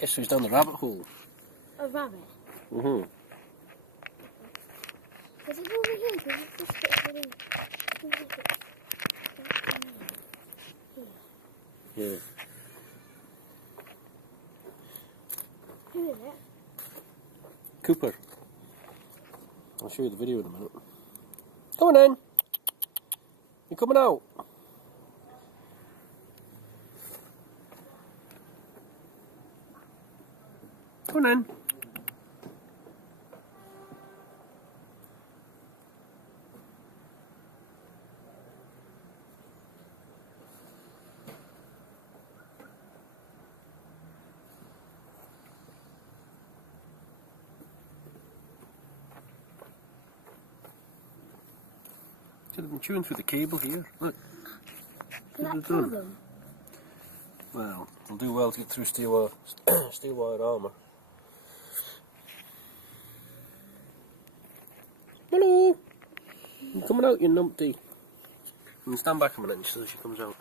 Guess who's down the rabbit hole? A rabbit. Mm-hmm. Is it over here? Because it's this bit really... Yeah. Who is it? Cooper. I'll show you the video in a minute. Come on in. You coming out? Come on in. Should have been chewing through the cable here. Look. Can What that have kill done? them? Well, they'll do well to get through steel wire armour. Hello! You coming out, you numpty? You can stand back a minute until she comes out.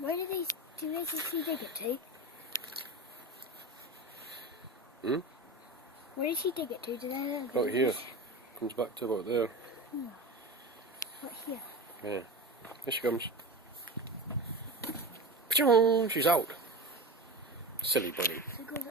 Where did she dig it to? Hmm? Where did she dig it to? Did I About here. Comes back to about there. What here? Yeah. Here she comes. She's out. Silly bunny. So it goes